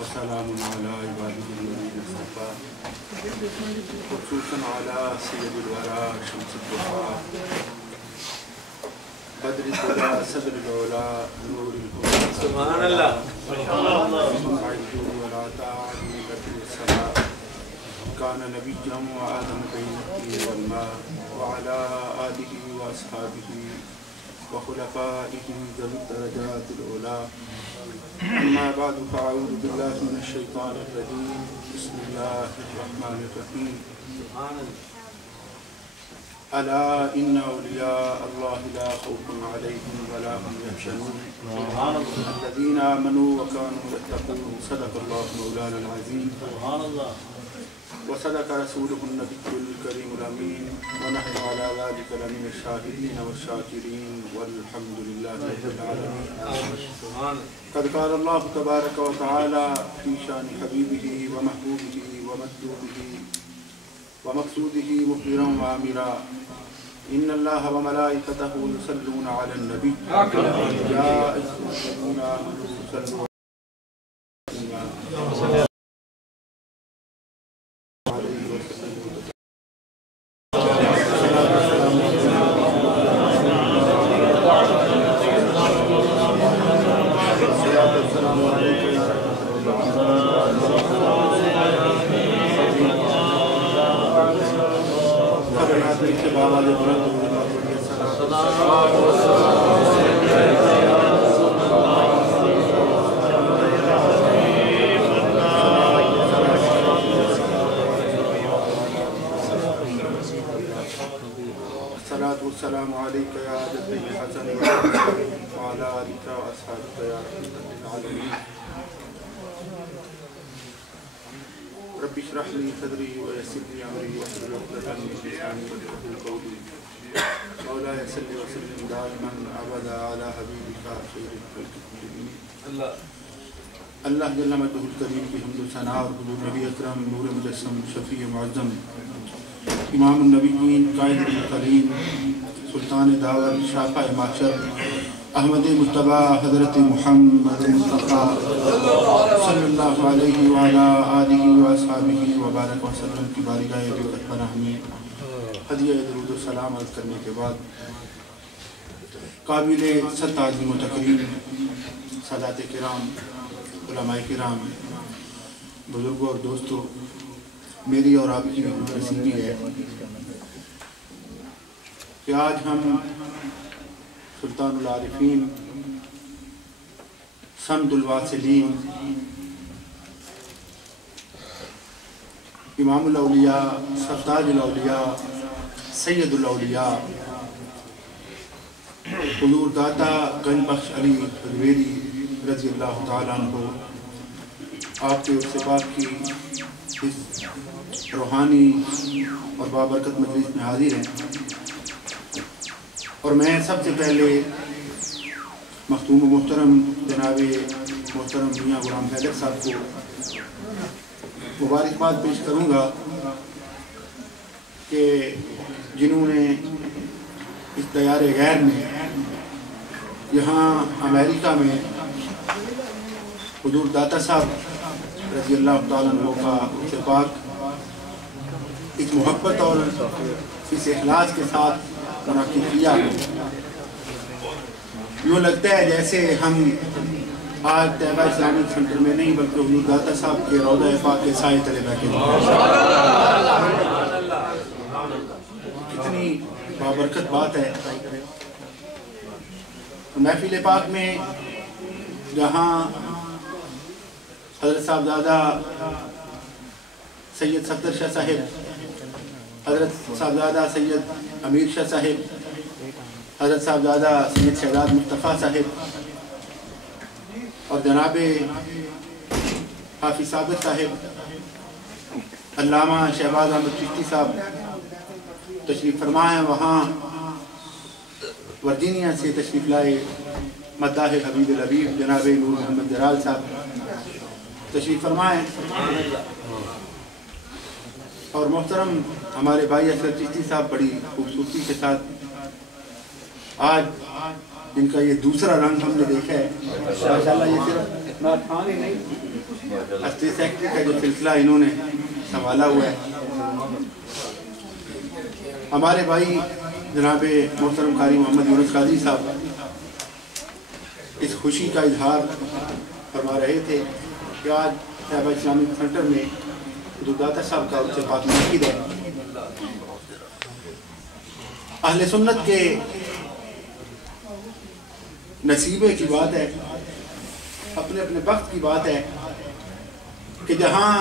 وسلام على عباده الذين اصطفى خصوصا على سيد الورى شمس الضحى بدر الهدى صدر العلا نور الهدى سبحان الله ولا تعالي بدر السماء كان نبيا وآدم بين الطين والماء وعلى آله وأصحابه وخلفائه ذوي الدرجات العلى أما بعد فأعوذ بالله من الشيطان الرجيم بسم الله الرحمن الرحيم ألا إن أولياء الله لا خوف عليهم ولا هم يحزنون الذين آمنوا وكانوا يتقون صدق الله مولانا العظيم وصدق رسوله النبي الكريم الأمين ونحن على ذلك لمن الشاهدين والشاكرين والحمد لله رب العالمين. قد قال الله تبارك وتعالى في شان حبيبه ومحبوبه ومطلوبه ومقصوده مخبرا وآمرا إن الله وملائكته يصلون على النبي يا أيها الذين آمنوا صلوا السلام عليك يا جد الحسن وعلى آلك وأصحابك يا رحمة للعالمين. رب اشرح لي صدري ويسر لي أمري واحلل عقدة من لساني يفقهوا قولي. مولاي صل وسلم دائما أبدا على حبيبك خير الخلق كلهم. اللہ جل مجدہ الکریم کی حمد و ثنا اور حضور نبی اکرم نور مجسم شفیع معظم امام النبیین قائد المرسلین سلطان داور شافع معشر احمد مجتبی حضرت محمد مصطفیٰ صلی اللہ علیہ وعلا آلہ واصحابہ وبارک وسلم کی بارگاہ رفعت پناہ میں ہدیہ درود و سلام عرض کرنے کے بعد قابل صد تعظیم و تکریم سادات کرام علماء کرام بزرگوں اور دوستوں میری اور آپ کی نصیبی ہے کہ آج ہم سلطان العارفین صمد الواصلین امام الاولیاء سرتاج الاولیاء سید الاولیاء حضور داتا گنج بخش علی حجویری رضی اللہ تعالیٰ عنہ آپ کے عرص پاک کی اس روحانی اور بابرکت مجلس میں حاضر ہیں اور میں سب سے پہلے مختوم و محترم جناب محترم میاں غلام حیدر صاحب کو مبارکباد پیش کروں گا کہ جنہوں نے اس دیار غیر میں یہاں امریکہ میں حضور داتا صاحب رضی اللہ تعالیٰ عنہ کا عرص پاک اس محبت اور اس اخلاص کے ساتھ منعقد کیا یوں لگتا ہے جیسے ہم آج طیبہ اسلامک سینٹر میں نہیں بلکہ حضور داتا صاحب کے روضہ پاک کے سائے تلے بیٹھے ہیں. کتنی بابرکت بات ہے. محفل پاک میں جہاں حضرت صاحبزادہ سید صفدر شاہ صاحب حضرت صاحبزادہ سید امیر شاہ صاحب حضرت صاحبزادہ سید شہزاد مصطفیٰ صاحب اور جناب حافظ ثابت صاحب علامہ شہباز احمد چشتی صاحب تشریف فرما ہیں وہاں ورجینیا سے تشریف لائے مداح حبیب الحبیب جناب نور محمد جلال صاحب تشریف فرمائیں اور محترم ہمارے بھائی اسد چشتی صاحب بڑی خوبصورتی کے ساتھ آج ان کا یہ دوسرا رنگ ہم نے دیکھا ہے. ماشاءاللہ یہ صرف نعت خوان ہی نہیں اسٹیٹ سیکٹری کا جو سلسلہ انہوں نے سنبھالا ہوا ہے، ہمارے بھائی جناب محترم قاری محمد یونس قادری صاحب اس خوشی کا اظہار فرما رہے تھے کہ آج صحابہ اسلامک سینٹر میں حضور داتا صاحب کا اس سے پاک منعقد ہے۔ اہل سنت کے نصیبے کی بات ہے، اپنے اپنے وقت کی بات ہے کہ جہاں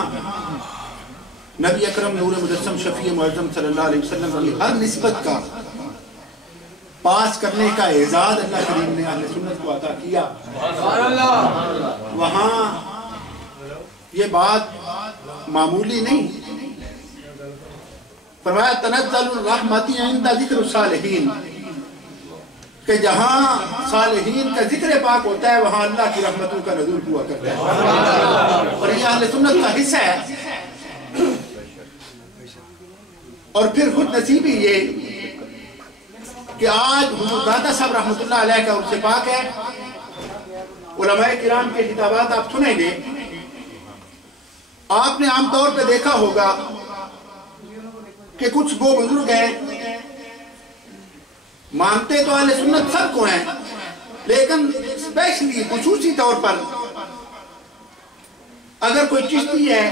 نبی اکرم نور مجسم شفیع معظم صلی اللہ علیہ وسلم کی ہر نسبت کا پاس کرنے کا اعزاز اللہ کریم نے اہل سنت کو عطا کیا، وہاں یہ بات معمولی نہیں۔ فرمایا تنزل الرحمت عند ذکر الصالحین، کہ جہاں صالحین کا ذکر پاک ہوتا ہے وہاں اللہ کی رحمتوں کا نزول ہوا کرتا ہے، اور یہ اہل سنت کا حصہ ہے۔ اور پھر خود نصیبی یہ کہ آج حضور داتا صاحب رحمۃ اللہ علیہ کا عرص پاک ہے۔ علماء کرام کے خطابات آپ سنیں گے، آپ نے عام طور پہ دیکھا ہوگا کہ کچھ وہ بزرگ ہیں، مانتے تو اہل سنت سب کو ہیں، لیکن اسپیشلی خصوصی طور پر اگر کوئی چشتی ہے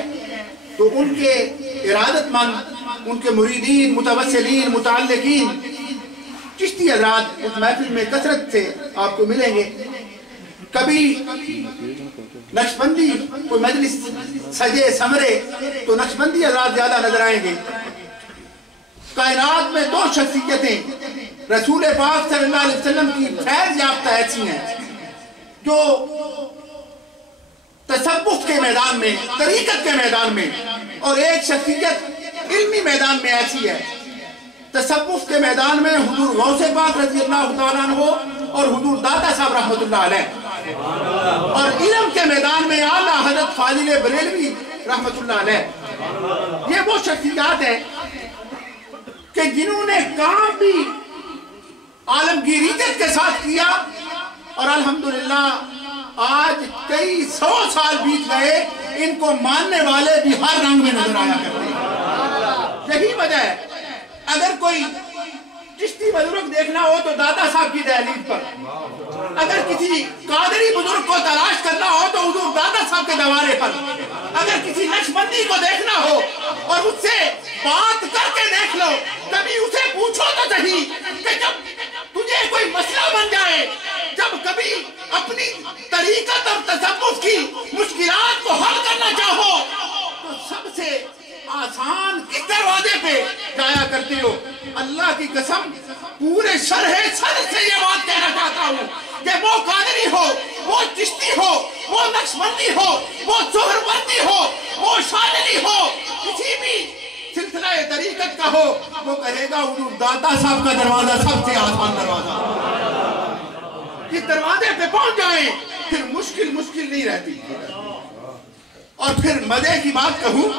تو ان کے ارادت مند، ان کے مریدین، متوسلین، متعلقین چشتی حضرات اس محفل میں کثرت سے آپ کو ملیں گے۔ کبھی نقشبندی کوئی مجلس سجے سمرے تو نقشبندی حضرات زیادہ نظر آئیں گے۔ کائنات میں دو شخصیتیں رسول پاک صلی اللہ علیہ وسلم کی فیض یافتہ ایسی ہیں جو تصوف کے میدان میں، طریقت کے میدان میں، اور ایک شخصیت علمی میدان میں ایسی ہے۔ تصوف کے میدان میں حضور غوث پاک رضی اللہ تعالیٰ عنہ اور حضور داتا صاحب رحمۃ اللہ علیہ، اور علم کے میدان میں اعلیٰ حضرت فاضل بریلوی رحمۃ اللہ علیہ۔ یہ وہ شخصیات ہیں کہ جنہوں نے کام بھی عالمگیریت کے ساتھ کیا، اور الحمدللہ آج کئی سو سال بیت گئے، ان کو ماننے والے بھی ہر رنگ میں نظر آیا کرتے ہیں۔ یہی وجہ ہے اگر کوئی چشتی بزرگ دیکھنا ہو تو داتا صاحب کی دہلیز پر، اگر کسی قادری بزرگ کو تلاش کرنا ہو تو حضور داتا صاحب کے دوارے پر، اگر کسی نقشبندی کو دیکھنا ہو اور اس سے بات کر کے دیکھ لو، کبھی اسے پوچھو تو صحیح کہ جب تجھے کوئی مسئلہ بن جائے، جب کبھی اپنی طریقت اور تصوف کی مشکلات کو حل کرنا چاہو تو سب سے آسان کس دروازے پہ جایا کرتے ہو؟ اللہ کی قسم پورے شرح صدر سے یہ بات کہنا چاہتا ہوں کہ وہ قادری ہو، وہ چشتی ہو، وہ نقشبندی ہو، وہ سہروردی ہو، وہ شاذلی ہو، کسی بھی سلسلہ طریقت کا ہو، وہ کہے گا حضور داتا صاحب کا دروازہ سب سے آسان دروازہ۔ اس دروازے پہ پہنچ جائیں پھر مشکل نہیں رہتی۔ اور پھر مزے کی بات کہوں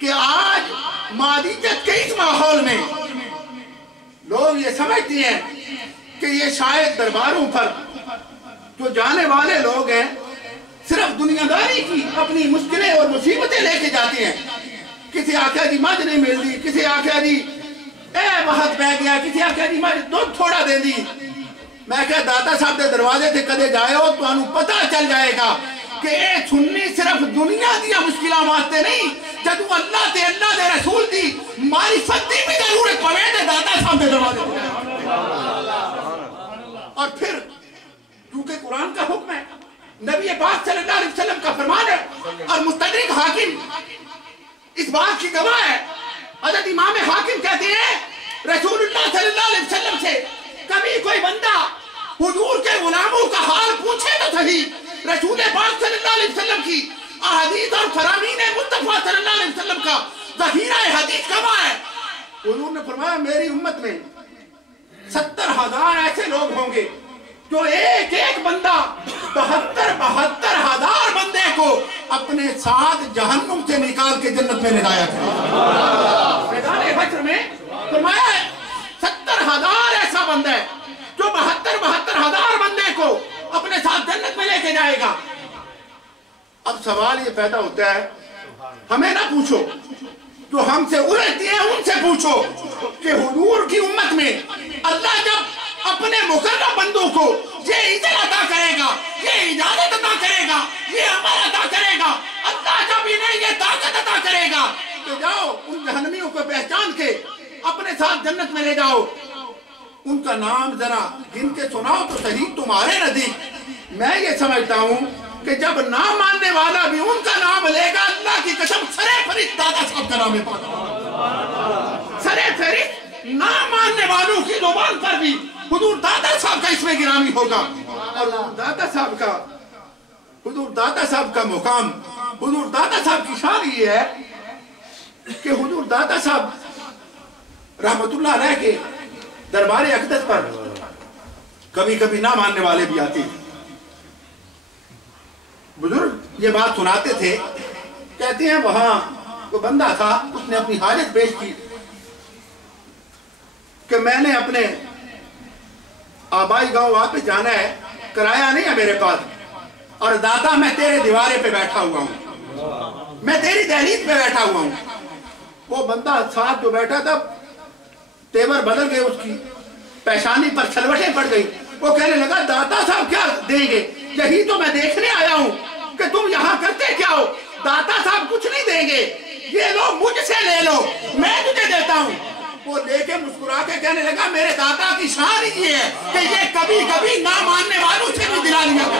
کہ آج مادیت کے اس ماحول میں لوگ یہ سمجھتے ہیں کہ یہ شاید درباروں پر جو جانے والے لوگ ہیں صرف دنیا داری کی اپنی مشکلیں اور مصیبتیں لے کے جاتے ہیں۔ کسی آخیا جی مجھ نہیں مل دی، کسی آخیا جی اے وقت بہ گیا، کسی آخیا جی مجھ دودھ تھوڑا دے دی۔ میں کہا داتا صاحب دے دروازے تھے کدے جائے ہو تو انہوں پتہ چل جائے گا کہ اے سننی صرف دنیا دیا مشکلہ واسطے نہیں، جدو اللہ تے اللہ دے رسول دی معرفت دی بھی ضرورت پوے دے داتا صاحب دے دروازے تھے۔ اور پھر کیونکہ قرآن کا حکم ہے، نبی پاک صلی اللہ علیہ وسلم کا فرمان ہے، اور مستدرک حاکم اس بات کی گواہ ہے۔ حضرت امام حاکم کہتے ہیں رسول اللہ صلی اللہ علیہ وسلم سے کبھی کوئی بندہ حضور کے غلاموں کا حال پوچھے تو صحیح، رسول پاک صلی اللہ علیہ وسلم کی احادیث اور فرامین مصطفیٰ صلی اللہ علیہ وسلم کا ذخیرہ حدیث کما ہے۔ حضور نے فرمایا میری امت میں 70,000 ایسے لوگ ہوں گے جو ایک ایک بندہ 72,000 بندے کو اپنے ساتھ جہنم سے نکال کے جنت میں لے جایا کرے۔ میدان حشر میں فرمایا 70,000 ایسا بندہ ہے جو 72,000 بندے کو اپنے ساتھ جنت میں لے کے جائے گا۔ اب سوال یہ پیدا ہوتا ہے، ہمیں نہ پوچھو، جو ہم سے الجھتی ہیں ان سے پوچھو کہ حضور کی امت میں اللہ جب اپنے مقرب بندوں کو یہ عزت عطا کرے گا، یہ اجازت عطا کرے گا، یہ عمل عطا کرے گا، اللہ جب انہیں یہ طاقت عطا کرے گا کہ جاؤ ان جہنمیوں کو پہچان کے اپنے ساتھ جنت میں لے جاؤ، ان کا نام ذرا گن کے سناؤ تو صحیح تمہارے نزدیک۔ میں یہ سمجھتا ہوں کہ جب نام ماننے والا بھی ان کا نام لے گا، اللہ کی قسم سرے فہرست دادا صاحب کا نام ہے، سرے فہرست نام ماننے والوں کی زبان پر بھی حضور دادا صاحب کا اس میں گرامی ہوگا۔ اور حضور دادا صاحب کا مقام، حضور دادا صاحب کی شان یہ ہے کہ حضور دادا صاحب رحمت اللہ علیہ کے دربار اقدس پر کبھی کبھی نہ ماننے والے بھی آتے ہیں۔ بزرگ یہ بات سناتے تھے، کہتے ہیں وہاں وہ بندہ تھا، اس نے اپنی حاجت پیش کی کہ میں نے اپنے آبائی گاؤں واپس جانا ہے، کرایہ نہیں ہے میرے پاس، اور دادا میں تیرے دیوارے پہ بیٹھا ہوا ہوں، میں تیری دہلیز پہ بیٹھا ہوا ہوں۔ وہ بندہ ساتھ جو بیٹھا تھا تیور بدل گئے، اس کی پیشانی پر چھلوٹیں پڑ گئی، وہ کہنے لگا دادا صاحب کیا دیں گے؟ یہی تو میں دیکھنے آیا ہوں کہ تم یہاں کرتے کیا ہو؟ دادا صاحب کچھ نہیں دیں گے، یہ لو مجھ سے لے لو، میں تجھے دیتا ہوں۔ وہ لے کے مسکرا کے کہنے لگا میرے دادا کی شان یہ ہے کہ یہ کبھی کبھی نہ ماننے والوں سے بھی دلا لیا کرتے،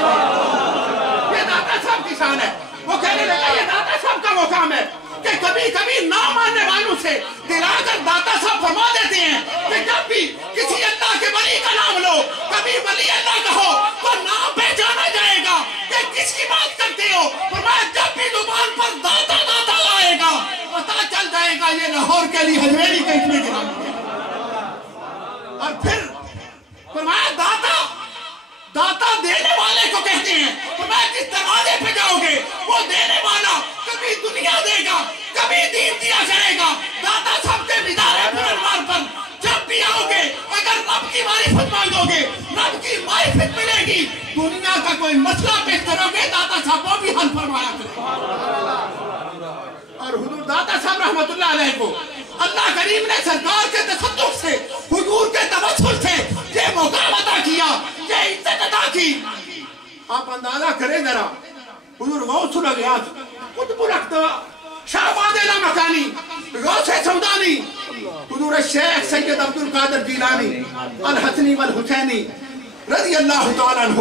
یہ دادا صاحب کی شان ہے۔ وہ کہنے لگا یہ دادا صاحب کا مقام ہے کہ کبھی کبھی نہ ماننے والوں سے دلا کر دادا صاحب فرما دیتے ہیں کہ جب بھی کسی اللہ کے ولی کا نام لو، کبھی ولی اللہ کہو تو نام پہچانا جائے گا کہ کس کی بات کرتے ہو۔ فرمایا جب بھی زبان پر دادا دادا آئے گا پتہ چل جائے گا یہ لاہور کے لیے حجویری کے اس میں گرامی ہے۔ اور پھر فرمایا داتا دینے والے کو کہتے ہیں، فرمایا جس دروازے پہ جاؤ گے وہ دینے والا کبھی دنیا دے گا، کبھی دین دیا کرے گا۔ دادا صاحب کے مزار پرانوار پر جب بھی آؤ گے، اگر رب کی معرفت مانگو گے، رب کی معرفت ملے گی، دنیا کا کوئی مسئلہ پیش کرو گے دادا صاحب وہ بھی حل فرمایا کرے گا۔ اور حضور دادا صاحب رحمت اللہ علیہ کو اللہ کریم نے سرکار کے تصدق سے، حضور کے توسل سے یہ مقام عطا کیا، یہ عزت عطا کی۔ آپ اندازہ کریں ذرا، حضور غوث الاغیاث، قطب الاقطاب، شاہ وادی لامکانی، غوث سودانی، حضور الشیخ سید عبد القادر جیلانی الحسنی والحسینی رضی اللہ تعالیٰ عنہ،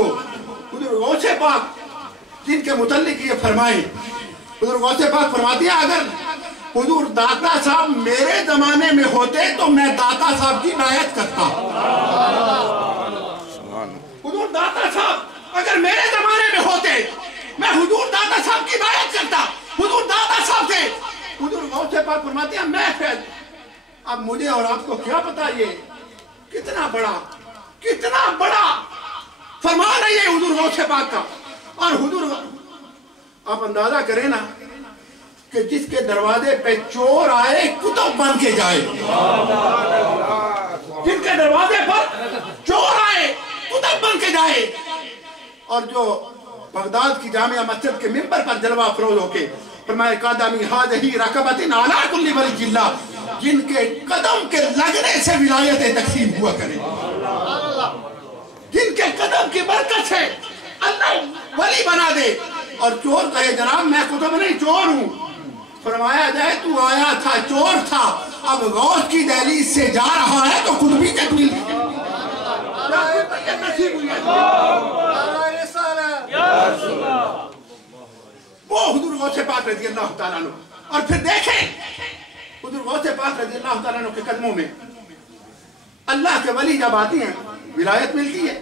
حضور غوث پاک جن کے متعلق یہ فرمائیں، حضور غوث پاک فرماتی ہیں اگر حضور داتا صاحب میرے زمانے میں ہوتے تو میں داتا صاحب کی رعایت کرتا۔ حضور داتا صاحب اگر میرے زمانے میں ہوتے میں حضور داتا صاحب کی رعایت کرتا۔ حضور داتا صاحب سے حضور غوث پاک فرماتے ہیں میں فیض، اب مجھے اور آپ کو کیا پتا یہ کتنا بڑا فرمان ہے یہ حضور غوث پاک کا۔ اور حضور آپ اندازہ کریں نا کہ جس کے دروازے پہ چور آئے کتب بن کے جائے، جن کے دروازے پر چور آئے کتب بن کے جائے، اور جو بغداد کی جامعہ مسجد کے ممبر پر جلوہ افروز ہو کے فرمائے قادمی ہذہی رکبۃ علی کل ولی اللہ، جن کے قدم کے لگنے سے ولایتیں تقسیم ہوا کریں، جن کے قدم کی برکت سے اللہ ولی بنا دے۔ اور چور کہے جناب میں کتب نہیں چور ہوں، فرمایا جائے تو آیا تھا چور تھا، اب غوث کی دہلیز سے جا رہا ہے تو خود بھی تکمیل وہ حضور غوث پاک رضی اللہ تعالیٰ عنہ۔ اور پھر دیکھیں حضور غوث پاک رضی اللہ تعالیٰ عنہ کے قدموں میں اللہ کے ولی جب آتی ہیں ولایت ملتی ہے،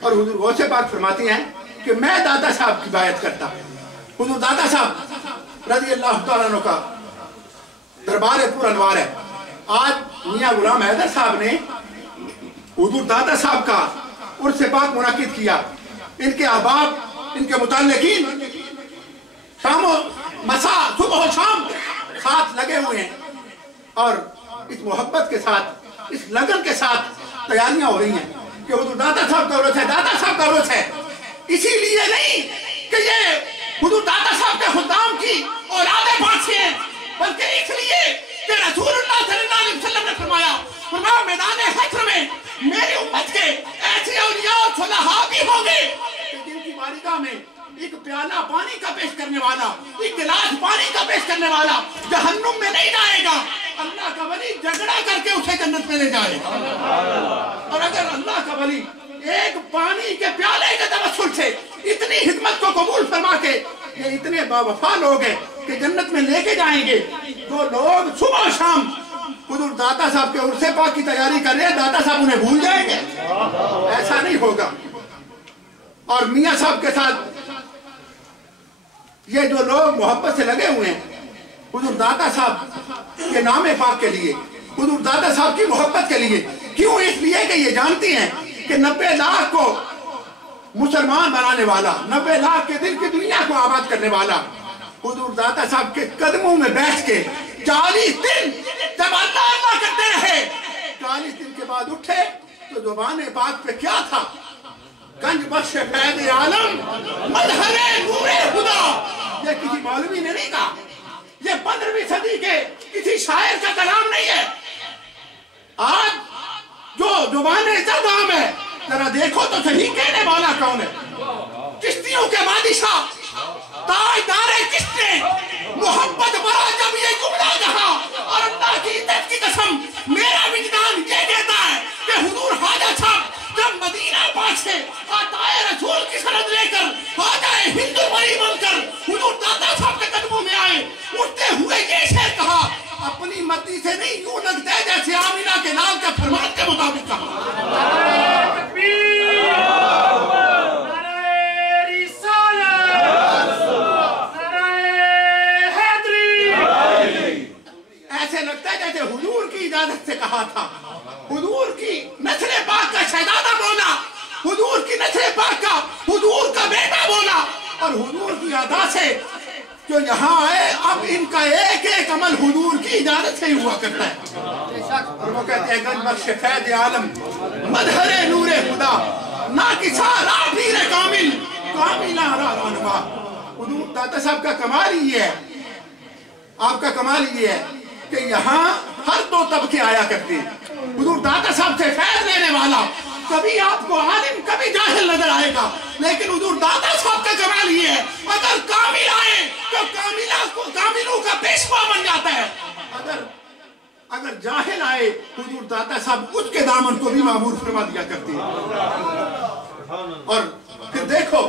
اور حضور غوث پاک فرماتی ہیں کہ میں دادا صاحب کی بیعت کرتا۔ حضور دادا صاحب رضی اللہ تعالیٰ عنہ کا دربار پر انوار ہے۔ آج میاں غلام حیدر صاحب نے حضور دادا صاحب کا عرس پاک منعقد کیا، ان کے احباب ان کے متعلقین شام و مساء صبح و شام ساتھ لگے ہوئے ہیں، اور اس محبت کے ساتھ اس لگن کے ساتھ تیاریاں ہو رہی ہیں کہ حضور دادا صاحب کا عرس ہے، دادا صاحب کا عرس ہے، اسی لیے نہیں کہ یہ حضور داتا صاحب کے خدام کی اولاد پاک سے ہیں، بلکہ اس لیے کہ رسول اللہ صلی اللہ علیہ وسلم نے فرمایا میدان حشر میں میری امت کے ایسے اولیاء اور صلحاء بھی ہوں گے کہ جن کی بارگاہ میں ایک پیالہ پانی کا پیش کرنے والا، ایک گلاس پانی کا پیش کرنے والا جہنم میں نہیں جائے گا، اللہ کا ولی جھگڑا کر کے اسے جنت میں لے جائے گا۔ اور اگر اللہ کا ولی ایک پانی کے پیالے کے توسل سے اتنی خدمت کو قبول فرما کے یہ اتنے باوفا لوگ ہیں کہ جنت میں لے کے جائیں گے، تو لوگ صبح شام حضور داتا صاحب کے عرصے پاک کی تیاری کر رہے ہیں، داتا صاحب انہیں بھول جائیں گے؟ ایسا نہیں ہوگا۔ اور میاں صاحب کے ساتھ یہ جو لوگ محبت سے لگے ہوئے ہیں حضور داتا صاحب کے نام پاک کے لیے، حضور داتا صاحب کی محبت کے لیے، کیوں؟ اس لیے کہ یہ جانتی ہیں کہ 90 لاکھ کو مسلمان بنانے والا، 90 لاکھ کے دل کی دنیا کو آباد کرنے والا حضور داتا صاحب کے قدموں میں بیٹھ کے 40 دن جب اللہ اللہ کرتے رہے، 40 دن کے بعد اٹھے تو زبان پاک پہ کیا تھا؟ گنج بخش فیض عالم مظہر نور خدا۔ یہ کسی مولوی نے نہیں کہا، یہ 15ویں صدی کے کسی شاعر کا کلام نہیں ہے۔ آج جو زبان عام ہے، ذرا دیکھو تو صحیح کہنے والا کون ہے؟ چشتیوں کے بادشاہ تاجدار چشت نے محبت برا جب یہ جملہ کہا، اور اللہ کی عزت کی قسم میرا وجدان یہ کہتا ہے کہ حضور خواجہ صاحب جب مدینہ پاک سے آتائے رسول کی سند لے کر خواجہ ہندو بری بن کر حضور داتا صاحب کے قدموں میں آئے، اٹھتے ہوئے یہ شعر کہا، اپنی مرضی سے نہیں، یوں لگتا ہے جیسے آمینہ کے نام کے فرمان کے مطابق کہا۔ ایسے لگتا ہے جیسے حضور کی اجازت سے کہا تھا، حضور کی نسل پاک کا شہزادہ بولا، حضور کی نسل پاک کا حضور کا بیٹا بولا، اور حضور کی ادا سے جو یہاں آئے اب ان کا ایک ایک عمل حضور کی اجازت سے ہی ہوا کرتا ہے۔ اور وہ کہتے ہیں گنج بخش فیض عالم مظہر نور خدا، ناکسا راہ پیر کامل کاملہ راہ رہنما۔ حضور داتا صاحب کا کمال ہی ہے، آپ کا کمال یہ ہے کہ یہاں ہر 2 طبقے آیا کرتے ہیں۔ حضور داتا صاحب سے فیض لینے والا کبھی آپ کو عالم کبھی جاہل نظر آئے گا، لیکن حضور داتا صاحب کا کمال یہ ہے اگر کامل آئے تو کاملوں کا پیشوا بن جاتا ہے، اگر جاہل آئے حضور داتا صاحب اس کے دامن کو بھی معمور فرما دیا کرتے ہیں۔ اور پھر دیکھو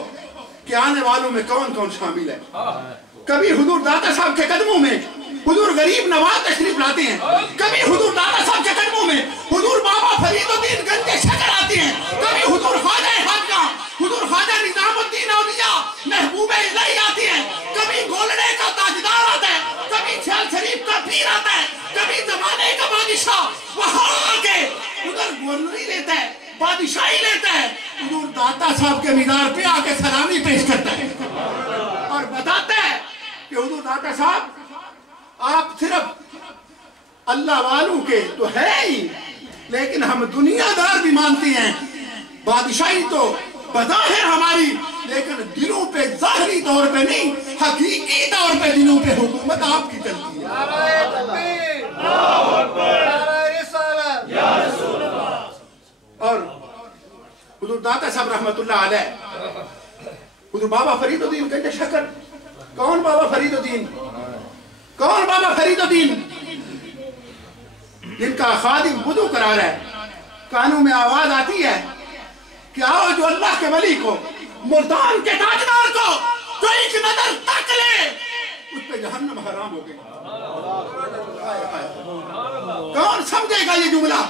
کہ آنے والوں میں کون کون شامل ہے۔ کبھی حضور داتا صاحب کے قدموں میں حضور غریب نواز تشریف لاتے ہیں، کبھی حضور داتا صاحب کے قدموں میں حضور بابا فرید الدین گنج شکر آتے ہیں، کبھی حضور خواجہ خواجہ حضور خواجہ نظام الدین اولیاء محبوب الہی آتی ہیں، کبھی گولڑے کا تاجدار آتا ہے، کبھی سیال شریف کا پیر آتا ہے، کبھی زمانے کا بادشاہ وہاں آ کے ادھر گورنری لیتا ہے، بادشاہی لیتا ہے، حضور داتا صاحب کے مزار پہ آ کے سلامی پیش کرتا ہے اور بتاتا ہے کہ حضور داتا صاحب آپ صرف اللہ والوں کے تو ہے ہی، لیکن ہم دنیا دار بھی مانتے ہیں، بادشاہی تو بظاہر ہماری، لیکن دلوں پہ ظاہری طور پہ نہیں، حقیقی طور پہ دلوں پہ حکومت آپ کی چلتی ہے۔ نعرہ تکبیر، اللہ اکبر، نعرہ رسالت، یا رسول اللہ۔ اور حضور داتا صاحب رحمت اللہ علیہ، حضور بابا فرید الدین گنج شکر، کون بابا فرید الدین؟ کون بابا فرید الدین؟ جن کا خادم وضو کرا رہا ہے، کانوں میں آواز آتی ہے کہ آؤ جو اللہ کے ولی کو، ملتان کے تاجدار کو جو ایک نظر تک لے اس پہ جہنم حرام ہو گئی۔ کون سمجھے گا یہ جملہ؟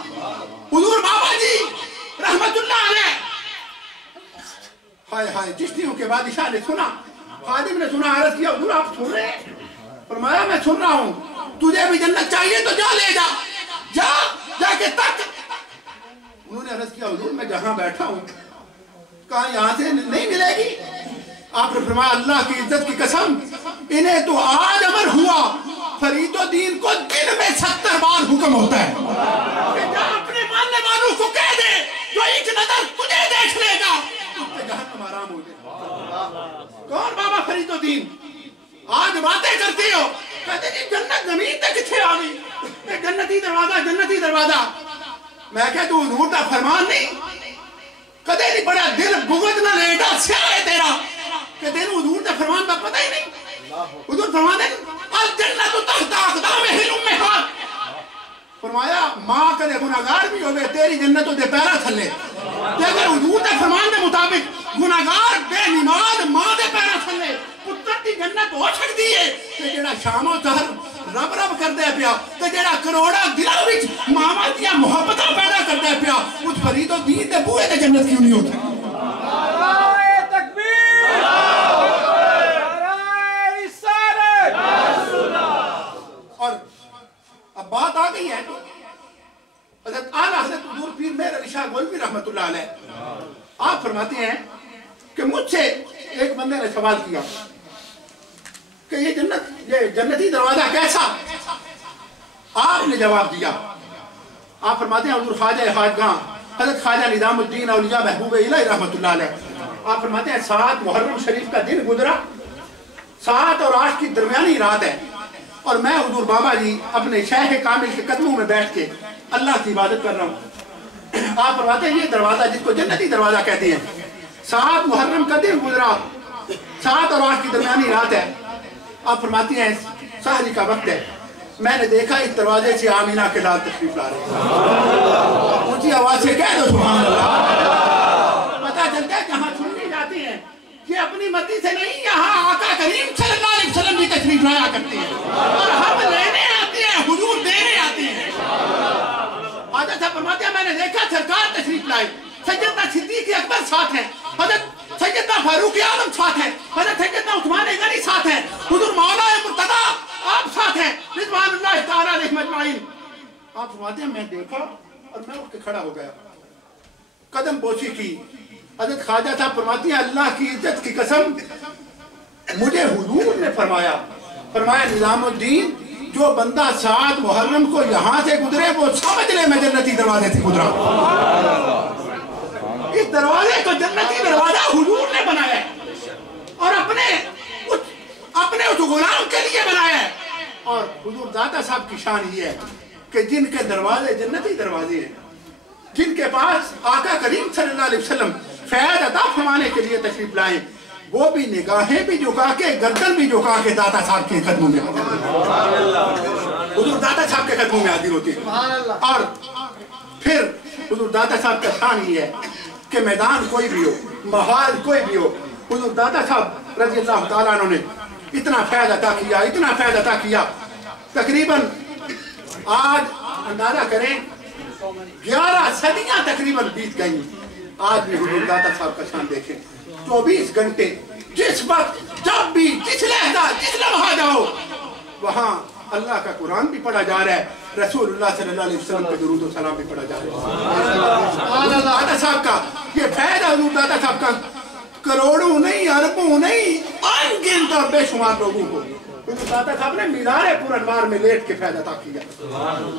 حضور بابا جی رحمت اللہ علیہ، ہائے ہائے، چشتیوں کے بادشاہ نے سنا، خادم نے سنا، عرض کیا حضور آپ سن رہے ہیں؟ فرمایا میں سن رہا ہوں، تجھے بھی جنت چاہیے تو جا لے جا، جا کے تک۔ انہوں نے عرض کیا حضور میں جہاں بیٹھا ہوں کہاں یہاں سے نہیں ملے گی؟ آپ نے فرمایا اللہ کی عزت کی قسم انہیں تو آج امر ہوا، فرید الدین کو دن میں 70 بار حکم ہوتا ہے کہ جا اپنے ماننے والوں کو کہہ دے جو ایک نظر تجھے دیکھ لے گا اس پہ جہنم حرام ہو جائے۔ کون بابا فرید الدین؟ الدین آج باتیں کرتے ہو کہتے جی جنت زمین تک کتنے آ گئی جنتی دروازہ میں کہ تو حضور دا فرمان نہیں کدے نہیں بڑا دل بغض نہ لیٹا سیاہ ہے تیرا کہ تینوں حضور دا فرمان دا پتہ ہی نہیں حضور فرمان ہے الجنت تحت اقدام الامہات فرمایا ماں کدے گناہگار بھی ہوئے تیری جنت دے پیرا تھلے تے اگر حضور دے فرمان دے مطابق گناہگار بے نماز ماں دے پیرا تھلے پتر دی جنت ہو سکتی ہے تے جڑا شام و سحر رب رب کردے پیا تے جڑا کروڑا دلاں وچ ماواں دیاں محبتاں پیدا کردے پیا اس فرید و دین دے بوئے تے جنت کیوں نہیں ہوتی نعرہ تکبیر نعرہ رسالت اور اب بات آ گئی ہے تو حضرت اعلیٰ حضرت حضور پیر مہر علی شاہ گولوی رحمت اللہ علیہ آپ فرماتے ہیں کہ مجھ سے ایک بندے نے سوال کیا کہ یہ جنتی دروازہ کیسا آپ نے جواب دیا آپ فرماتے ہیں حضور خواجہ خواجگاں حضرت خواجہ نظام الدین اولیاء محبوب الہی رحمت اللہ علیہ آپ فرماتے ہیں 7 محرم شریف کا دن گزرا 7 اور 8 کی درمیانی رات ہے اور میں حضور بابا جی اپنے شیخ کامل کے قدموں میں بیٹھ کے اللہ کی عبادت کر رہا ہوں آپ فرماتے ہیں یہ دروازہ جس کو جنتی دروازہ کہتے ہیں 7 محرم کا دن گزرا 7 اور 8 کی درمیانی رات ہے آپ فرماتی ہیں سحری کا وقت ہے میں نے دیکھا اس دروازے سے آمینہ کے لال تشریف لا رہے ہیں اونچی آواز سے کہہ دو سبحان اللہ پتہ چلتا ہے جہاں سننی جاتی ہیں یہ اپنی مرضی سے نہیں یہاں آقا کریم صلی اللہ علیہ وسلم بھی تشریف لایا کرتے ہیں اور ہم لینے آتے ہیں حضور دینے آتے ہیں حضرت صاحب فرماتے ہیں میں نے دیکھا سرکار تشریف لائے سیدنا صدیق اکبر ساتھ ہیں حضرت سیدنا فاروق اعظم ساتھ ہیں حضرت سیدنا عثمان غنی ساتھ ہیں حضور مولا مرتضی آپ ساتھ ہیں رضوان اللہ تعالی علیہ اجمعین آپ فرماتے ہیں میں دیکھا اور میں اٹھ کے کھڑا ہو گیا قدم بوسی کی حضرت خواجہ صاحب فرماتی ہیں اللہ کی عزت کی قسم مجھے حضور نے فرمایا نظام الدین جو بندہ 7 محرم کو یہاں سے گزرے وہ سمجھ لے میں جنتی دروازے سے گزرا اس دروازے کو جنتی دروازہ حضور نے بنایا ہے اور اپنے اس غلام کے لیے بنایا ہے اور حضور داتا صاحب کی شان یہ ہے کہ جن کے دروازے جنتی دروازے ہیں جن کے پاس آقا کریم صلی اللہ علیہ وسلم فیض عطا فرمانے کے لیے تشریف لائیں وہ بھی نگاہیں بھی جھکا کے گردن بھی جھکا کے داتا صاحب کے قدموں میں حضور داتا صاحب کے قدموں میں حاضر ہوتے ہیں اور پھر حضور داتا صاحب کا شان یہ ہے کہ میدان کوئی بھی ہو محال کوئی بھی ہو حضور داتا صاحب رضی اللہ تعالیٰ عنہ نے اتنا فیض عطا کیا تقریباً آج اندازہ کریں 11 صدیاں تقریباً بیت گئیں آج بھی حضور داتا صاحب کا شان دیکھیں 24 گھنٹے جس وقت جب بھی جس لہجہ جس لمحہ جاؤ وہاں اللہ کا قرآن بھی پڑھا جا رہا ہے رسول اللہ صلی اللہ علیہ وسلم کا درود و سلام بھی پڑھا جا رہا ہے حضور داتا صاحب کا یہ فیض حضور داتا صاحب کا کروڑوں نہیں اربوں نہیں ان گنت اور بے شمار لوگوں کو حضور داتا صاحب نے مینار پر انوار میں لیٹ کے فیض عطا کیا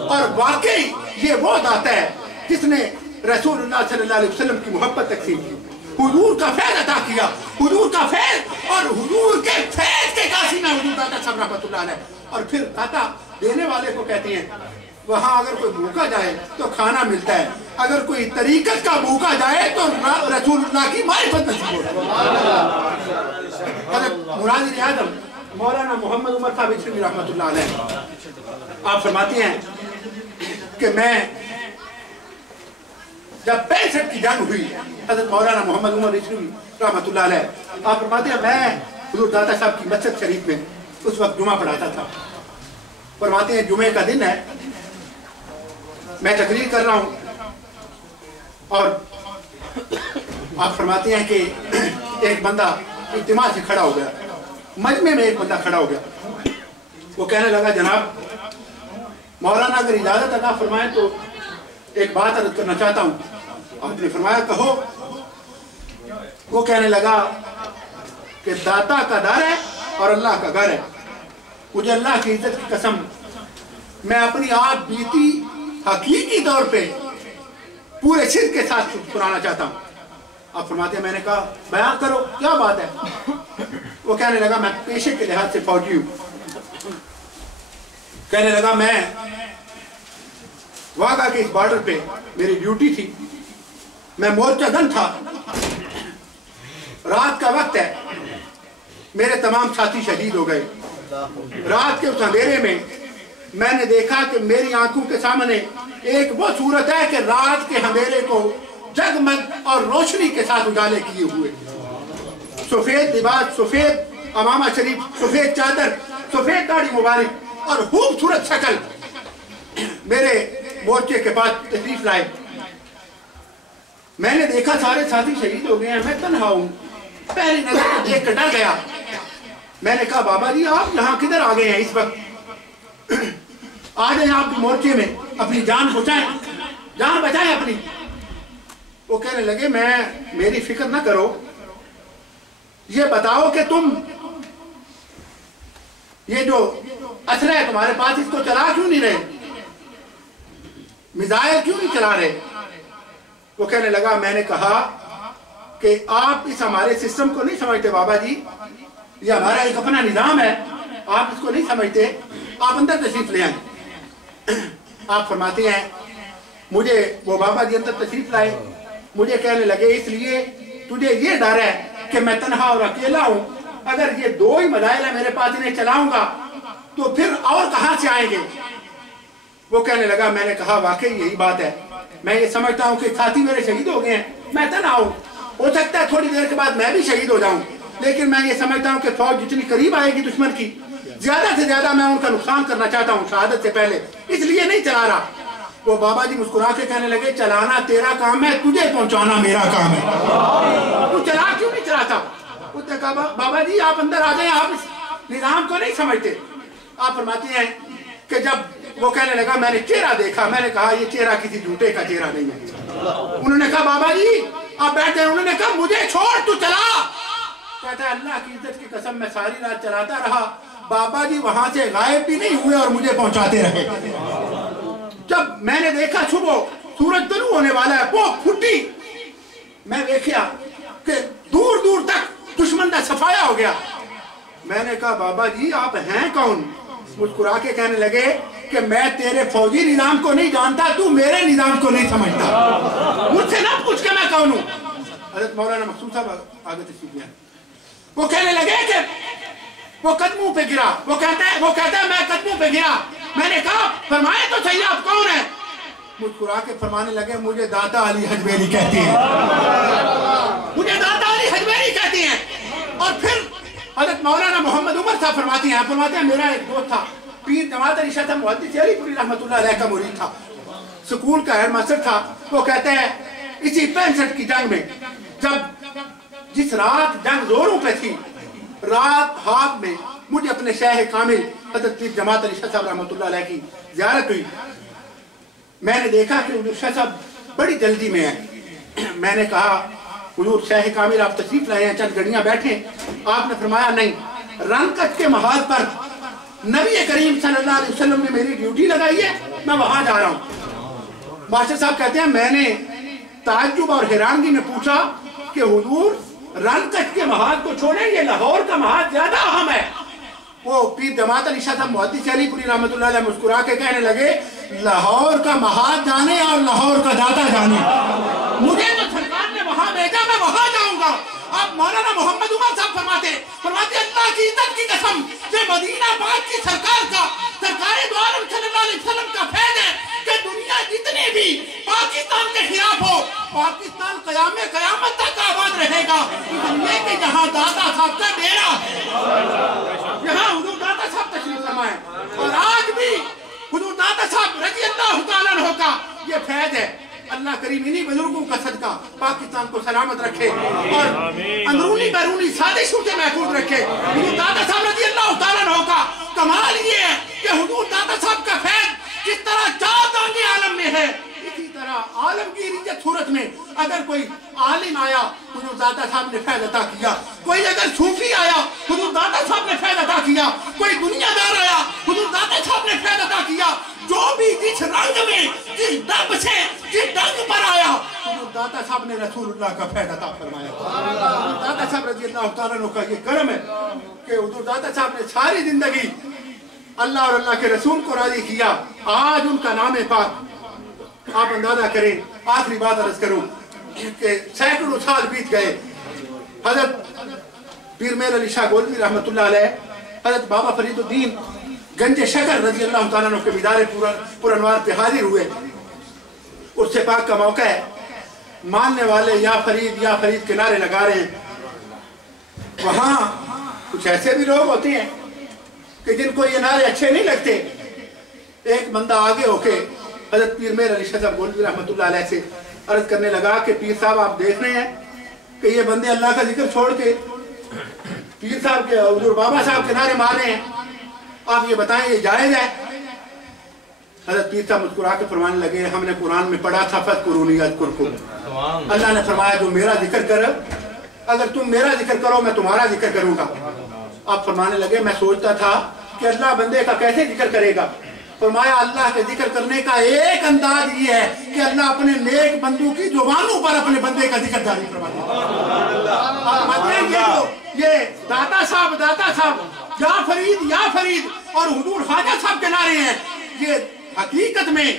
اور واقعی یہ وہ داتا ہے جس نے رسول اللہ صلی اللہ علیہ وسلم کی محبت تقسیم کی حضور کا فیض عطا کیا حضور کا فیض اور حضور کے فیض کے قاسم ہے حضور داتا صاحب رحمت اللہ علیہ اور پھر داتا دینے والے کو کہتے ہیں وہاں اگر کوئی بھوکا جائے تو کھانا ملتا ہے اگر کوئی طریقت کا بھوکا جائے تو رسول اللہ کی معرفت نصیب ہوتا ہے حضرت مراد اعظم مولانا محمد عمر صاحب اشرفی رحمت اللہ علیہ آپ فرماتی ہیں کہ میں جب 65 کی جنگ ہوئی حضرت مولانا محمد عمر اشرفی رحمت اللہ علیہ آپ فرماتے ہیں میں حضور داتا صاحب کی مسجد شریف میں اس وقت جمعہ پڑھاتا تھا فرماتے ہیں جمعے کا دن ہے میں تقریر کر رہا ہوں اور آپ فرماتے ہیں کہ ایک بندہ اجتماع سے کھڑا ہو گیا مجمع میں ایک بندہ کھڑا ہو گیا وہ کہنے لگا جناب مولانا اگر اجازت عطا فرمائیں تو ایک بات عرض کرنا چاہتا ہوں آپ نے فرمایا کہو وہ کہنے لگا کہ داتا کا در ہے اور اللہ کا گھر ہے مجھے اللہ کی عزت کی قسم میں اپنی آپ بیتی حقیقی طور پہ پورے صدق کے ساتھ سنانا چاہتا ہوں آپ فرماتے ہیں میں نے کہا بیان کرو کیا بات ہے وہ کہنے لگا میں پیشے کے لحاظ سے فوجی ہوں. کہنے لگا میں واگا کے اس بارڈر پہ میری ڈیوٹی تھی, میں مورچہ گن تھا, رات کا وقت ہے, میرے تمام ساتھی شہید ہو گئے. رات کے اس اندھیرے میں میں نے دیکھا کہ میری آنکھوں کے سامنے ایک وہ صورت ہے کہ رات کے اندھیرے کو جگمگ اور روشنی کے ساتھ اجالے کیے ہوئے, سفید لباس, سفید امامہ شریف, سفید چادر, سفید داڑھی مبارک اور خوبصورت شکل میرے مورچے کے پاس تشریف لائے. میں نے دیکھا سارے ساتھی شہید ہو گئے ہیں, میں تنہا ہوں. پہلی نظر کو دیکھ کر ڈر گیا. میں نے کہا بابا جی آپ یہاں کدھر آ گئے ہیں اس وقت؟ آ جائیں آپ بھی مورچے میں, اپنی جان بچائیں, جان بچائیں اپنی. وہ کہنے لگے میری فکر نہ کرو, یہ بتاؤ کہ تم یہ جو اسلحہ ہے تمہارے پاس اس کو چلا کیوں نہیں رہے, میزائل کیوں نہیں چلا رہے؟ وہ کہنے لگا میں نے کہا کہ آپ اس ہمارے سسٹم کو نہیں سمجھتے بابا جی, یہ ہمارا ایک اپنا نظام ہے, آپ اس کو نہیں سمجھتے, آپ اندر تشریف لے آئیں. آپ فرماتے ہیں مجھے وہ بابا جی اندر تشریف لائے, مجھے کہنے لگے اس لیے تجھے یہ ڈر ہے کہ میں تنہا اور اکیلا ہوں, اگر یہ دو ہی مزائل ہیں میرے پاس, انہیں چلاؤں گا تو پھر اور کہاں سے آئیں گے؟ وہ کہنے لگا میں نے کہا واقعی یہی بات ہے, میں یہ سمجھتا ہوں کہ ساتھی میرے شہید ہو گئے ہیں, میں تنہا ہوں, ہو سکتا ہے تھوڑی دیر کے بعد میں بھی شہید ہو جاؤں, لیکن میں یہ سمجھتا ہوں کہ فوج جتنی قریب آئے گی دشمن کی, زیادہ سے زیادہ میں ان کا نقصان کرنا چاہتا ہوں شہادت سے پہلے, اس لیے نہیں چلا رہا. وہ بابا جی مسکرا کے کہنے لگے چلانا تیرا کام ہے, تجھے پہنچانا میرا کام ہے, تو چلا کیوں نہیں چلاتا؟ اس نے کہا بابا جی آپ اندر آ جائیں, آپ اس نظام کو نہیں سمجھتے. آپ فرماتے ہیں کہ جب وہ کہنے لگا میں نے چہرہ دیکھا, میں نے کہا یہ چہرہ کسی جھوٹے کا چہرہ نہیں ہے. انہوں نے کہا بابا جی آپ بیٹھے ہیں, انہوں نے کہا مجھے چھوڑ تو چلا. کہتا ہے اللہ کی عزت کی قسم میں ساری رات چلاتا رہا, بابا جی وہاں سے غائب بھی نہیں ہوئے اور مجھے پہنچاتے رہے. جب میں نے دیکھا صبح سورج طلوع ہونے والا ہے, وہ پھٹی, میں دیکھا کہ دور دور تک دشمن کا صفایا ہو گیا. میں نے کہا بابا جی آپ ہیں کون؟ مسکرا کے کہنے لگے کہ میں تیرے فوجی نظام کو نہیں جانتا, تو میرے نظام کو نہیں سمجھتا, مجھ سے نہ پوچھ کے میں کون ہوں. حضرت مولانا مقصود صاحب آگے تشریف لائے. وہ کہنے لگے کہ وہ قدموں پہ گرا, وہ کہتا ہے میں قدموں پہ گرا. میں نے کہا فرمائے تو صحیح آپ کون ہیں؟ مسکرا کے فرمانے لگے مجھے داتا علی حجویری کہتے ہیں, مجھے داتا علی حجویری کہتے ہیں. اور پھر حضرت مولانا محمد عمر صاحب فرماتے ہیں میرا ایک دوست تھا, پیر جماعت علی شاہ محدث علی پوری رحمۃ اللہ علیہ کا مرید تھا, سکول کا ہیڈ ماسٹر تھا. وہ کہتے ہیں اسی 65 کی جنگ میں جب جس رات جنگ زوروں پہ تھی, رات ہاتھ میں مجھے اپنے شیخ کامل حضرت پیر جماعت علی شاہ صاحب رحمۃ اللہ علیہ کی زیارت ہوئی. میں نے دیکھا کہ حضور شاہ صاحب بڑی جلدی میں ہیں. میں نے کہا حضور شیخ کامل آپ تشریف لائے ہیں, چند گھڑیاں بیٹھیں. آپ نے فرمایا نہیں, رنکت کے محاذ پر نبی کریم صلی اللہ علیہ وسلم نے میری ڈیوٹی لگائی ہے, میں وہاں جا رہا ہوں. ماسٹر صاحب کہتے ہیں میں نے تعجب اور حیرانگی میں پوچھا کہ حضور رنکت کے محاذ کو چھوڑیں, یہ لاہور کا محاذ زیادہ اہم ہے. وہ پیر جماعت علی شاہ صاحب محدث علی پوری رحمۃ اللہ علیہ مسکرا کے کہنے لگے لاہور کا محاذ جانے اور لاہور کا داتا جانے, مجھے تو سرکار نے وہاں بھیجا, میں وہاں جاؤں گا. آپ مولانا محمد عمر صاحب فرماتے اللہ کی عزت کی قسم یہ مدینہ پاک کی سرکار کا, سرکار دو عالم صلی اللہ علیہ وسلم کا فیض ہے کہ دنیا جتنی بھی پاکستان کے خلاف ہو, پاکستان قیامت تک آباد رہے گا. دنیا کے جہاں داتا صاحب کا ڈیرا ہے, یہاں حضور داتا صاحب تشریف فرمائے, اور آج بھی حضور داتا صاحب رضی اللہ تعالیٰ عنہ کا یہ فیض ہے. اللہ کریم انہی بزرگوں کا صدقہ پاکستان کو سلامت رکھے اور اندرونی بیرونی سازشوں سے محفوظ رکھے. حضور داتا صاحب رضی اللہ تعالیٰ عنہ کا کمال یہ ہے کہ حضور داتا صاحب کا فیض جس طرح چاردانی عالم میں ہے, اسی طرح عالمگیر صورت میں اگر کوئی عالم آیا حضور داتا صاحب نے فیض عطا کیا, کوئی اگر صوفی آیا حضور داتا صاحب نے فیض عطا کیا, کوئی دنیا دار آیا حضور داتا صاحب نے فیض عطا کیا. جو بھی جس رنگ میں جس ڈب سے جس ڈنگ پر آیا حضور داتا صاحب نے رسول اللہ کا فیض عطا فرمایا. حضور داتا صاحب رضی اللہ تعالیٰ عنہ کا یہ کرم ہے کہ حضور داتا صاحب نے ساری زندگی اللہ اور اللہ کے رسول کو راضی کیا. آج ان کا نام پاک آپ اندازہ کریں. آخری بات عرض کروں کہ سینکڑوں سال بیت گئے. حضرت پیر میر علی شاہ گولوی رحمۃ اللہ علیہ، حضرت بابا فرید الدین گنج شکر رضی اللہ تعالیٰ عنہ کے مدار پرانوار پہ حاضر ہوئے. اس سے پاک کا موقع ہے. ماننے والے یا فرید کے نعرے لگا رہے ہیں. وہاں کچھ ایسے بھی لوگ ہوتے ہیں کہ جن کو یہ نعرے اچھے نہیں لگتے. ایک بندہ آگے ہو کے حضرت پیر میر علی شاہ صاحب گولوی رحمۃ اللہ علیہ سے عرض کرنے لگا کہ پیر صاحب آپ دیکھ رہے ہیں کہ یہ بندے اللہ کا ذکر چھوڑ کے پیر صاحب کے حضور بابا صاحب کے نعرے مار رہے ہیں. آپ یہ بتائیں یہ جائز ہے؟ حضرت پیر صاحب مسکرا کے فرمانے لگے ہم نے قرآن میں پڑھا تھا فَاذْكُرُونِي أَذْكُرْكُمْ. اللہ نے فرمایا جو میرا ذکر کر، اگر تم میرا ذکر کرو میں تمہارا ذکر کروں گا. آپ فرمانے لگے میں سوچتا تھا کہ اللہ بندے کا کیسے ذکر کرے گا. فرمایا اللہ کے ذکر کرنے کا ایک انداز یہ ہے کہ اللہ اپنے نیک بندوں کی زبانوں پر اپنے بندے کا ذکر جاری کروا دے. یہ داتا صاحب یا فرید اور حضور خواجہ صاحب کے نعرے ہیں. یہ حقیقت میں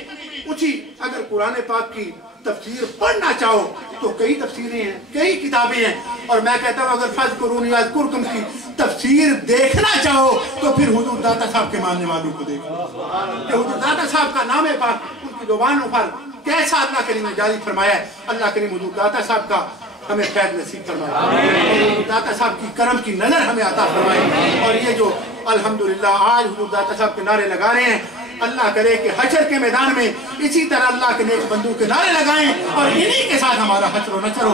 اچھی اگر قرآن پاک کی تفسیر پڑھنا چاہو تو کئی تفسیریں ہیں، کئی کتابیں ہیں. اور میں کہتا ہوں اگر فَاذْكُرُونِي أَذْكُرْكُمْ کی تفسیر دیکھنا چاہو تو پھر حضور داتا صاحب کے ماننے والوں کو دیکھو کہ حضور داتا صاحب کا نام پاک ان کی زبانوں پر کیسا اللہ کریم نے جاری فرمایا ہے. اللہ کریم حضور داتا صاحب کا ہمیں فیض نصیب فرمائے. حضور داتا صاحب کی کرم کی نظر ہمیں عطا فرمائے. اور یہ جو الحمدللہ آج حضور داتا صاحب کے نعرے لگا رہے ہیں، اللہ کرے کہ حشر کے میدان میں اسی طرح اللہ کے نیک بندوں کے نعرے لگائیں اور انہی کے ساتھ ہمارا حشر و نشر ہو.